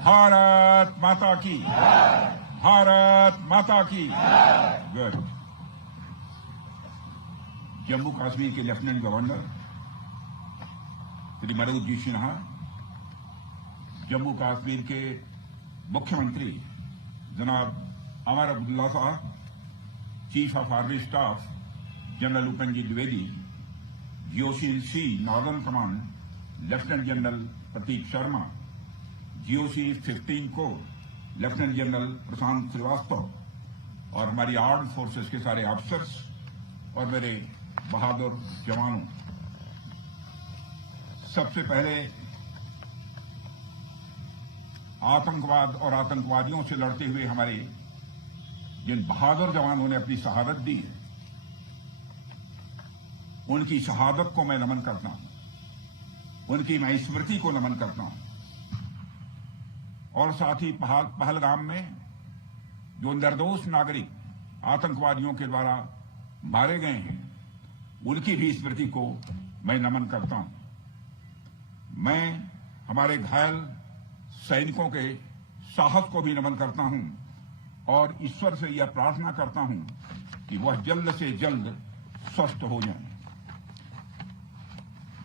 भारत माता की, भारत माता की। गुड। जम्मू कश्मीर के लेफ्टिनेंट गवर्नर श्री मनोज जी सिन्हा, जम्मू कश्मीर के मुख्यमंत्री जनाब अमर अब्दुल्ला साहब, chief of army staff general Upendra Dwivedi, GOC northern command lieutenant general Prateek Sharma, GOC 15 corps lieutenant general Prashant Shrivastava और हमारी आर्म्ड फोर्सेस के सारे अफसर्स और मेरे बहादुर जवानों, सबसे पहले आतंकवाद और आतंकवादियों से लड़ते हुए हमारे जिन बहादुर जवानों ने अपनी शहादत दी है, उनकी शहादत को मैं नमन करता हूं, उनकी मैं स्मृति को नमन करता हूं। और साथ ही पहलगाम में जो निर्दोष नागरिक आतंकवादियों के द्वारा मारे गए हैं, उनकी भी स्मृति को मैं नमन करता हूं। मैं हमारे घायल सैनिकों के साहस को भी नमन करता हूं और ईश्वर से यह प्रार्थना करता हूं कि वह जल्द से जल्द स्वस्थ हो जाएं।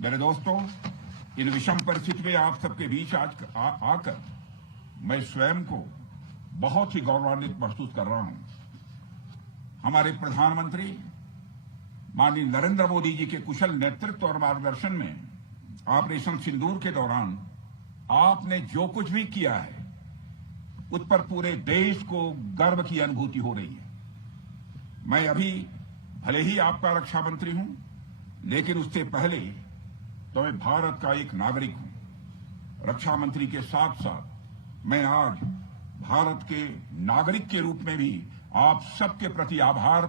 मेरे दोस्तों, इन विषम परिस्थिति में आप सबके बीच आज आकर मैं स्वयं को बहुत ही गौरवान्वित महसूस कर रहा हूं। हमारे प्रधानमंत्री माननीय नरेंद्र मोदी जी के कुशल नेतृत्व और मार्गदर्शन में ऑपरेशन सिंदूर के दौरान आपने जो कुछ भी किया है, उस पर पूरे देश को गर्व की अनुभूति हो रही है। मैं अभी भले ही आपका रक्षा मंत्री हूं, लेकिन उससे पहले तो मैं भारत का एक नागरिक हूं। रक्षा मंत्री के साथ साथ मैं आज भारत के नागरिक के रूप में भी आप सबके प्रति आभार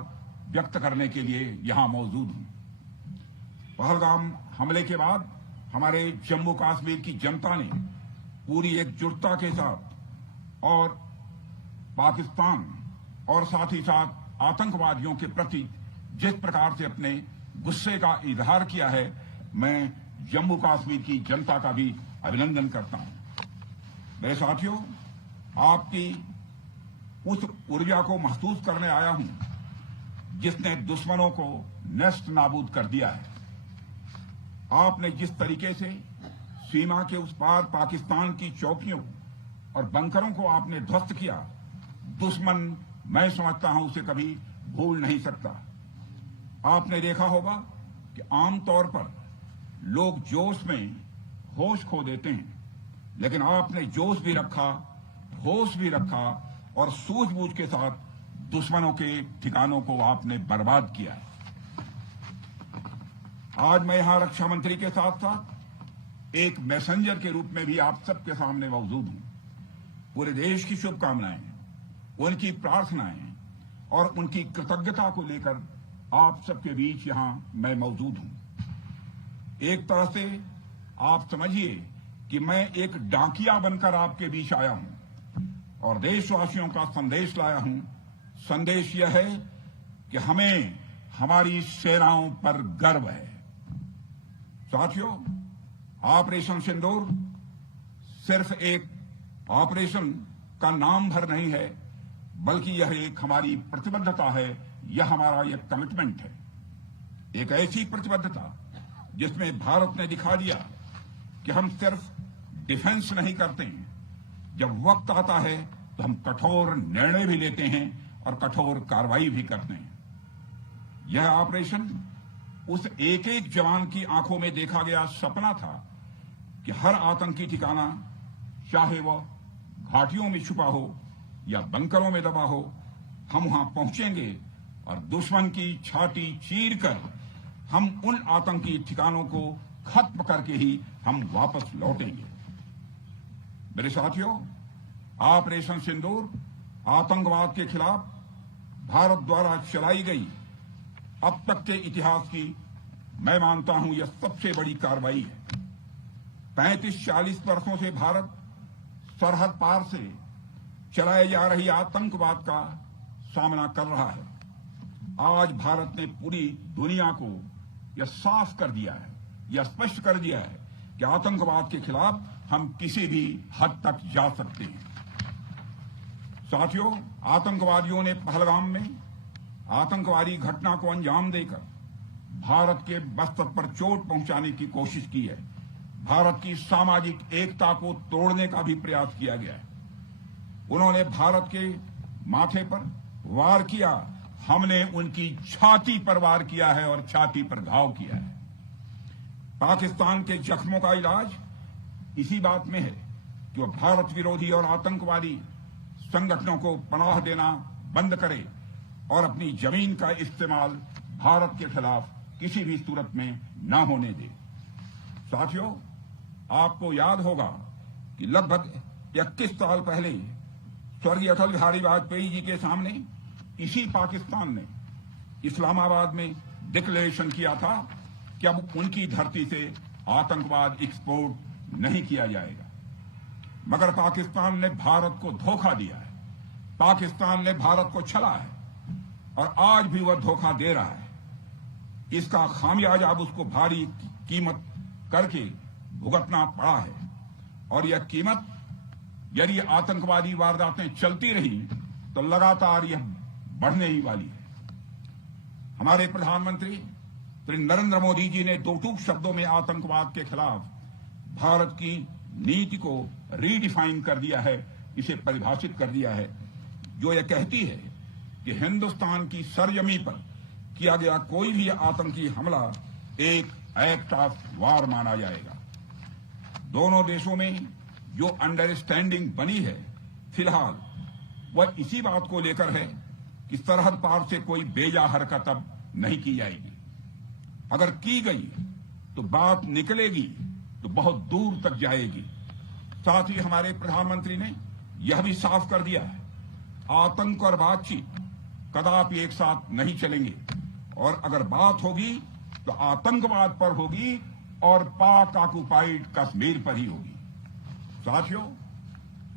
व्यक्त करने के लिए यहां मौजूद हूं। पहलगाम हमले के बाद हमारे जम्मू कश्मीर की जनता ने पूरी एकजुटता के साथ और पाकिस्तान और साथ ही साथ आतंकवादियों के प्रति जिस प्रकार से अपने गुस्से का इजहार किया है, मैं जम्मू कश्मीर की जनता का भी अभिनंदन करता हूं। मेरे साथियों, आपकी उस ऊर्जा को महसूस करने आया हूं जिसने दुश्मनों को नष्ट नाबूद कर दिया है। आपने जिस तरीके से सीमा के उस पार पाकिस्तान की चौकियों और बंकरों को आपने ध्वस्त किया, दुश्मन मैं समझता हूं उसे कभी भूल नहीं सकता। आपने देखा होगा कि आमतौर पर लोग जोश में होश खो देते हैं, लेकिन आपने जोश भी रखा, होश भी रखा और सूझबूझ के साथ दुश्मनों के ठिकानों को आपने बर्बाद किया है। आज मैं यहां रक्षा मंत्री के साथ साथ एक मैसेंजर के रूप में भी आप सबके सामने मौजूद हूं। पूरे देश की शुभकामनाएं, उनकी प्रार्थनाएं और उनकी कृतज्ञता को लेकर आप सबके बीच यहां मैं मौजूद हूं। एक तरह से आप समझिए कि मैं एक डाकिया बनकर आपके बीच आया हूं और देशवासियों का संदेश लाया हूं। संदेश यह है कि हमें हमारी सेनाओं पर गर्व है। साथियों, ऑपरेशन सिंदूर सिर्फ एक ऑपरेशन का नाम भर नहीं है, बल्कि यह एक हमारी प्रतिबद्धता है, यह हमारा एक कमिटमेंट है। एक ऐसी प्रतिबद्धता जिसमें भारत ने दिखा दिया कि हम सिर्फ डिफेंस नहीं करते हैं, जब वक्त आता है तो हम कठोर निर्णय भी लेते हैं और कठोर कार्रवाई भी करते हैं। यह ऑपरेशन उस एक एक जवान की आंखों में देखा गया सपना था कि हर आतंकी ठिकाना, चाहे वह घाटियों में छुपा हो या बंकरों में दबा हो, हम वहां पहुंचेंगे और दुश्मन की छाती चीरकर हम उन आतंकी ठिकानों को खत्म करके ही हम वापस लौटेंगे। मेरे साथियों, ऑपरेशन सिंदूर आतंकवाद के खिलाफ भारत द्वारा चलाई गई अब तक के इतिहास की मैं मानता हूं यह सबसे बड़ी कार्रवाई है। 35-40 वर्षों से भारत सरहद पार से चलाए जा रही आतंकवाद का सामना कर रहा है। आज भारत ने पूरी दुनिया को यह साफ कर दिया है, यह स्पष्ट कर दिया है कि आतंकवाद के खिलाफ हम किसी भी हद तक जा सकते हैं। साथियों, आतंकवादियों ने पहलगाम में आतंकवादी घटना को अंजाम देकर भारत के मस्तक पर चोट पहुंचाने की कोशिश की है। भारत की सामाजिक एकता को तोड़ने का भी प्रयास किया गया है। उन्होंने भारत के माथे पर वार किया, हमने उनकी छाती पर वार किया है और छाती पर घाव किया है। पाकिस्तान के जख्मों का इलाज इसी बात में है कि वह भारत विरोधी और आतंकवादी संगठनों को पनाह देना बंद करे और अपनी जमीन का इस्तेमाल भारत के खिलाफ किसी भी सूरत में न होने दे। साथियों, आपको याद होगा कि लगभग 21 साल पहले स्वर्गीय अटल बिहारी वाजपेयी जी के सामने इसी पाकिस्तान ने इस्लामाबाद में डिक्लेरेशन किया था कि अब उनकी धरती से आतंकवाद एक्सपोर्ट नहीं किया जाएगा। मगर पाकिस्तान ने भारत को धोखा दिया है, पाकिस्तान ने भारत को छला है और आज भी वह धोखा दे रहा है। इसका खामियाजा अब उसको भारी कीमत करके भुगतना पड़ा है और यह कीमत यदि आतंकवादी वारदातें चलती रही तो लगातार यह बढ़ने ही वाली है। हमारे प्रधानमंत्री श्री नरेंद्र मोदी जी ने दो टूक शब्दों में आतंकवाद के खिलाफ भारत की नीति को रीडिफाइन कर दिया है, इसे परिभाषित कर दिया है, जो यह कहती है कि हिंदुस्तान की सरजमी पर किया गया कोई भी आतंकी हमला एक एक्ट ऑफ वार माना जाएगा। दोनों देशों में जो अंडरस्टैंडिंग बनी है फिलहाल वह इसी बात को लेकर है कि सरहद पार से कोई बेजा हरकत अब नहीं की जाएगी। अगर की गई तो बात निकलेगी तो बहुत दूर तक जाएगी। साथ ही हमारे प्रधानमंत्री ने यह भी साफ कर दिया है, आतंक और बातचीत कदापि एक साथ नहीं चलेंगे और अगर बात होगी तो आतंकवाद पर होगी और पाक ऑक्युपाइड कश्मीर पर ही होगी। साथियों,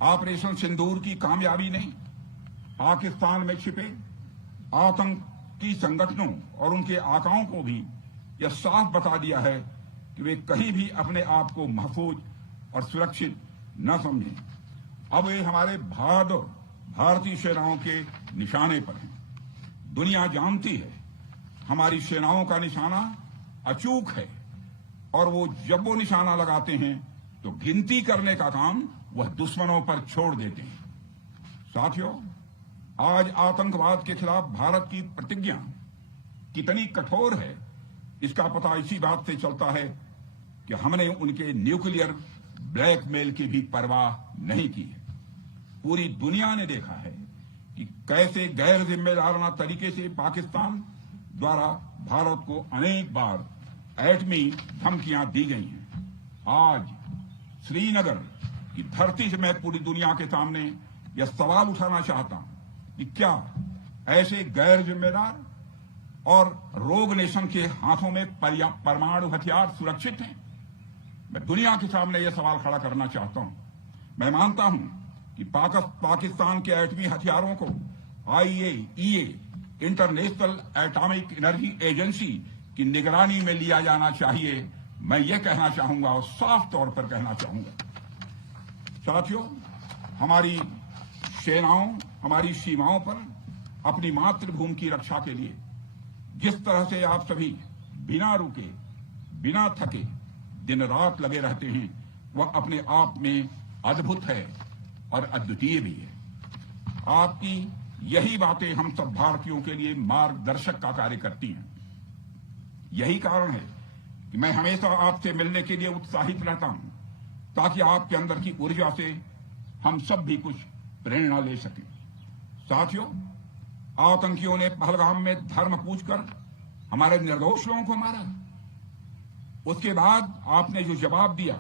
ऑपरेशन सिंदूर की कामयाबी ने पाकिस्तान में छिपे आतंकी संगठनों और उनके आकाओं को भी यह साफ बता दिया है कि वे कहीं भी अपने आप को महफूज और सुरक्षित न समझें। अब वे हमारे बहादुर भारतीय सेनाओं के निशाने पर हैं। दुनिया जानती है हमारी सेनाओं का निशाना अचूक है और वो जब वो निशाना लगाते हैं तो गिनती करने का काम वह दुश्मनों पर छोड़ देते हैं। साथियों, आज आतंकवाद के खिलाफ भारत की प्रतिज्ञा कितनी कठोर है इसका पता इसी बात से चलता है कि हमने उनके न्यूक्लियर ब्लैकमेल की भी परवाह नहीं की है। पूरी दुनिया ने देखा है कि कैसे गैर जिम्मेदाराना तरीके से पाकिस्तान द्वारा भारत को अनेक बार एटमी धमकियां दी गई हैं। आज श्रीनगर की धरती से मैं पूरी दुनिया के सामने यह सवाल उठाना चाहता हूं कि क्या ऐसे गैर जिम्मेदार और रोग नेशन के हाथों में परमाणु हथियार सुरक्षित हैं? मैं दुनिया के सामने यह सवाल खड़ा करना चाहता हूं। मैं मानता हूं कि पाकिस्तान के एटमी हथियारों को IAEA international atomic energy agency की निगरानी में लिया जाना चाहिए। मैं ये कहना चाहूंगा और साफ तौर पर कहना चाहूंगा। साथियों, हमारी सेनाओं हमारी सीमाओं पर अपनी मातृभूमि की रक्षा के लिए जिस तरह से आप सभी बिना रुके बिना थके दिन रात लगे रहते हैं वह अपने आप में अद्भुत है और अद्वितीय भी है। आपकी यही बातें हम सब भारतीयों के लिए मार्गदर्शक का कार्य करती हैं। यही कारण है कि मैं हमेशा आपसे मिलने के लिए उत्साहित रहता हूं ताकि आपके अंदर की ऊर्जा से हम सब भी कुछ प्रेरणा ले सकें। साथियों, आतंकियों ने पहलगाम में धर्म पूछकर हमारे निर्दोष लोगों को मारा। उसके बाद आपने जो जवाब दिया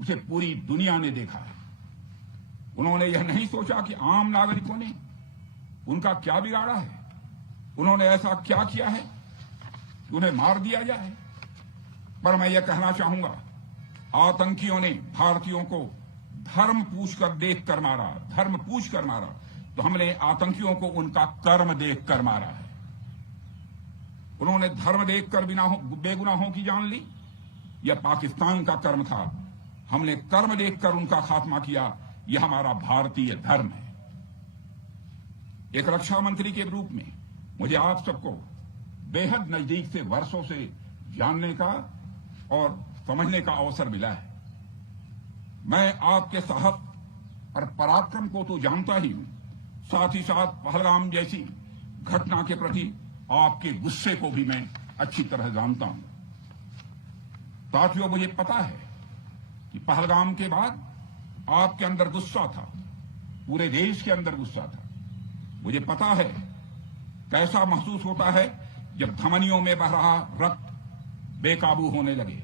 उसे पूरी दुनिया ने देखा है। उन्होंने यह नहीं सोचा कि आम नागरिकों ने उनका क्या बिगाड़ा है, उन्होंने ऐसा क्या किया है कि उन्हें मार दिया जाए। पर मैं यह कहना चाहूंगा, आतंकियों ने भारतीयों को धर्म पूछकर देखकर मारा, धर्म पूछकर मारा, तो हमने आतंकियों को उनका कर्म देखकर मारा है। उन्होंने धर्म देखकर बेगुनाहों की जान ली। यह पाकिस्तान का कर्म था हमने कर्म देखकर उनका खात्मा किया। यह हमारा भारतीय धर्म है। एक रक्षा मंत्री के रूप में मुझे आप सबको बेहद नजदीक से वर्षों से जानने का और समझने का अवसर मिला है। मैं आपके साहस और पराक्रम को तो जानता ही हूं, साथ ही साथ पहलगाम जैसी घटना के प्रति आपके गुस्से को भी मैं अच्छी तरह जानता हूं। साथियों, मुझे पता है कि पहलगाम के बाद आपके अंदर गुस्सा था, पूरे देश के अंदर गुस्सा था। मुझे पता है कैसा महसूस होता है जब धमनियों में बह रहा रक्त बेकाबू होने लगे।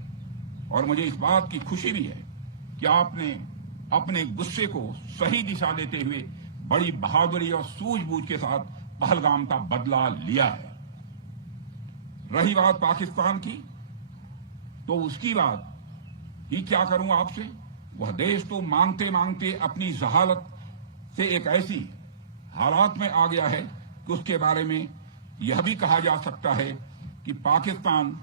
और मुझे इस बात की खुशी भी है कि आपने अपने गुस्से को सही दिशा देते हुए बड़ी बहादुरी और सूझबूझ के साथ पहलगाम का बदला लिया है। रही बात पाकिस्तान की, तो उसकी बात ही क्या करूं आपसे। वह देश तो मांगते मांगते अपनी जहालत से एक ऐसी हालात में आ गया है कि उसके बारे में यह भी कहा जा सकता है कि पाकिस्तान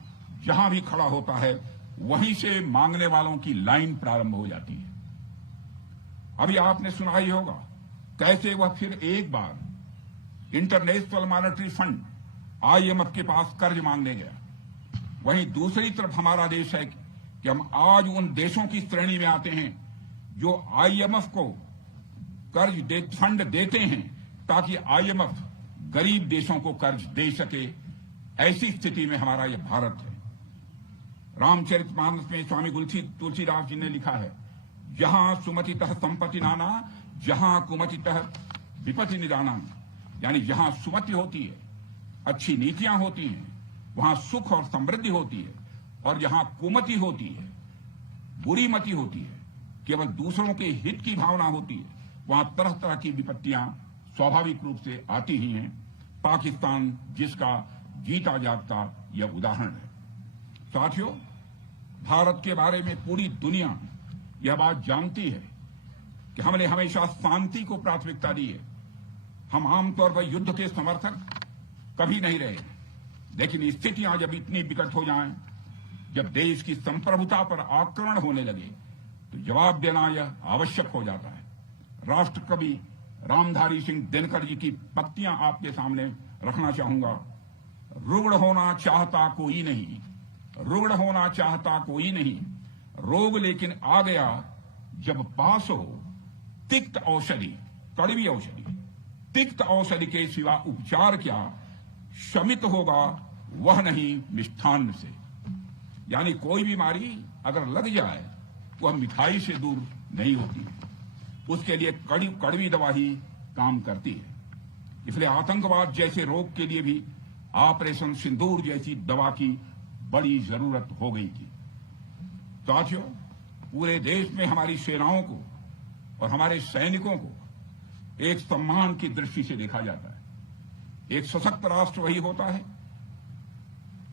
जहां भी खड़ा होता है वहीं से मांगने वालों की लाइन प्रारंभ हो जाती है। अभी आपने सुना ही होगा कैसे वह फिर एक बार इंटरनेशनल मॉनेटरी फंड IMF के पास कर्ज मांगने गया। वहीं दूसरी तरफ हमारा देश है कि हम आज उन देशों की श्रेणी में आते हैं जो IMF को फंड देते हैं ताकि IMF गरीब देशों को कर्ज दे सके। ऐसी स्थिति में हमारा यह भारत है। रामचरितमानस में स्वामी तुलसीदास जी ने लिखा है, जहां सुमतितः संपत्ति नाना, जहां कुमतितः विपत्ति निदाना। यानी जहां सुमति होती है, अच्छी नीतियां होती हैं, वहां सुख और समृद्धि होती है, और जहां कुमति होती है, बुरी मति होती है, केवल दूसरों के हित की भावना होती है, वहां तरह तरह की विपत्तियां स्वाभाविक रूप से आती ही हैं। पाकिस्तान जिसका जीता जागता यह उदाहरण है। साथियों, भारत के बारे में पूरी दुनिया यह बात जानती है कि हमने हमेशा शांति को प्राथमिकता दी है। हम आमतौर पर युद्ध के समर्थक कभी नहीं रहे, लेकिन स्थितियां जब इतनी विकट हो जाएं, जब देश की संप्रभुता पर आक्रमण होने लगे, तो जवाब देना यह आवश्यक हो जाता है। राष्ट्र कवि रामधारी सिंह दिनकर जी की पंक्तियां आपके सामने रखना चाहूंगा। रुग्ण होना चाहता कोई नहीं, रुग्ण होना चाहता कोई नहीं, रोग लेकिन आ गया जब पास हो तिक्त औषधि, कड़वी औषधि। तिक्त औषधि के सिवा उपचार क्या, शमित होगा वह नहीं मिष्ठान्न से। यानी कोई बीमारी अगर लग जाए वह मिठाई से दूर नहीं होती, उसके लिए कड़वी दवा ही काम करती है। इसलिए आतंकवाद जैसे रोग के लिए भी ऑपरेशन सिंदूर जैसी दवा की बड़ी जरूरत हो गई थी। साथियों, पूरे देश में हमारी सेनाओं को और हमारे सैनिकों को एक सम्मान की दृष्टि से देखा जाता है। एक सशक्त राष्ट्र वही होता है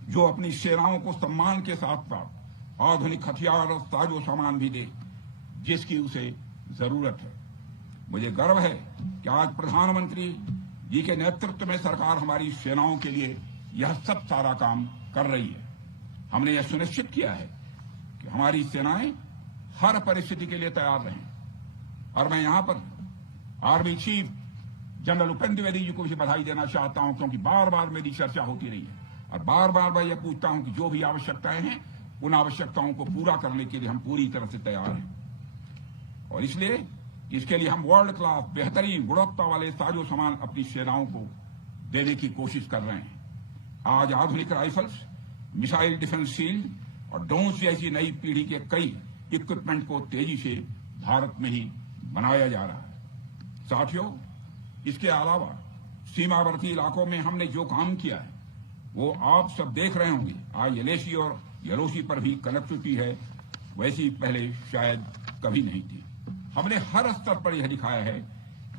जो अपनी सेनाओं को सम्मान के साथ साथ आधुनिक हथियार और साजो सामान भी दे जिसकी उसे जरूरत है। मुझे गर्व है कि आज प्रधानमंत्री जी के नेतृत्व में सरकार हमारी सेनाओं के लिए यह सब सारा काम कर रही है। हमने यह सुनिश्चित किया है कि हमारी सेनाएं हर परिस्थिति के लिए तैयार रहें। और मैं यहां पर army chief general Upendra Dwivedi ji को भी बधाई देना चाहता हूं, क्योंकि बार बार मेरी चर्चा होती रही है और बार बार मैं यह पूछता हूं कि जो भी आवश्यकताएं हैं उन आवश्यकताओं को पूरा करने के लिए हम पूरी तरह से तैयार हैं। और इसलिए इसके लिए हम वर्ल्ड क्लास बेहतरीन गुणवत्ता वाले साजो सामान अपनी सेनाओं को देने की कोशिश कर रहे हैं। आज आधुनिक राइफल्स, मिसाइल डिफेंस शील्ड और ड्रोन्स जैसी नई पीढ़ी के कई इक्विपमेंट को तेजी से भारत में ही बनाया जा रहा है। साथियों, इसके अलावा सीमावर्ती इलाकों में हमने जो काम किया है वो आप सब देख रहे होंगे। आज LAC और LOC पर भी कनेक्टिविटी है, वैसी पहले शायद कभी नहीं थी। हमने हर स्तर पर यह दिखाया है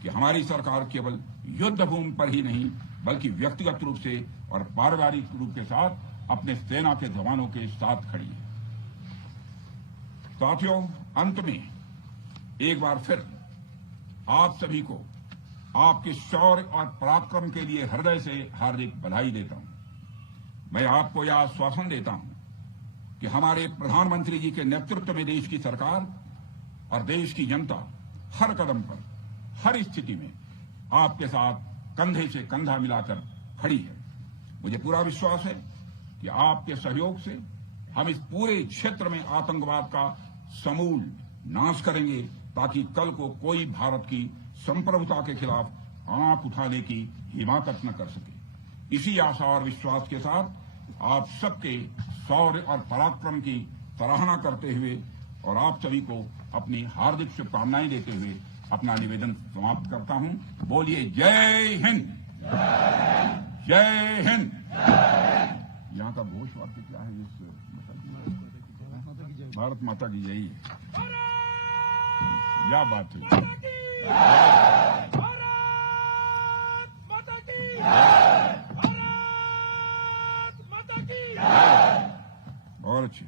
कि हमारी सरकार केवल युद्ध भूमि पर ही नहीं बल्कि व्यक्तिगत रूप से और पारिवारिक रूप के साथ अपने सेना के जवानों के साथ खड़ी है। साथियों, अंत में एक बार फिर आप सभी को आपके शौर्य और पराक्रम के लिए हृदय से हार्दिक बधाई देता हूं। मैं आपको यह आश्वासन देता हूं कि हमारे प्रधानमंत्री जी के नेतृत्व में देश की सरकार और देश की जनता हर कदम पर, हर स्थिति में आपके साथ कंधे से कंधा मिलाकर खड़ी है। मुझे पूरा विश्वास है कि आपके सहयोग से हम इस पूरे क्षेत्र में आतंकवाद का समूल नाश करेंगे, ताकि कल को कोई भारत की संप्रभुता के खिलाफ आंख उठाने की हिमाकत न कर सके। इसी आशा और विश्वास के साथ आप सबके शौर्य और पराक्रम की सराहना करते हुए और आप सभी को अपनी हार्दिक शुभकामनाएं देते हुए अपना निवेदन समाप्त करता हूं। बोलिए जय हिंद, जय हिंद। यहाँ का घोष वाक्य क्या है? इस भारत माता की जय है। क्या बात है। और अच्छी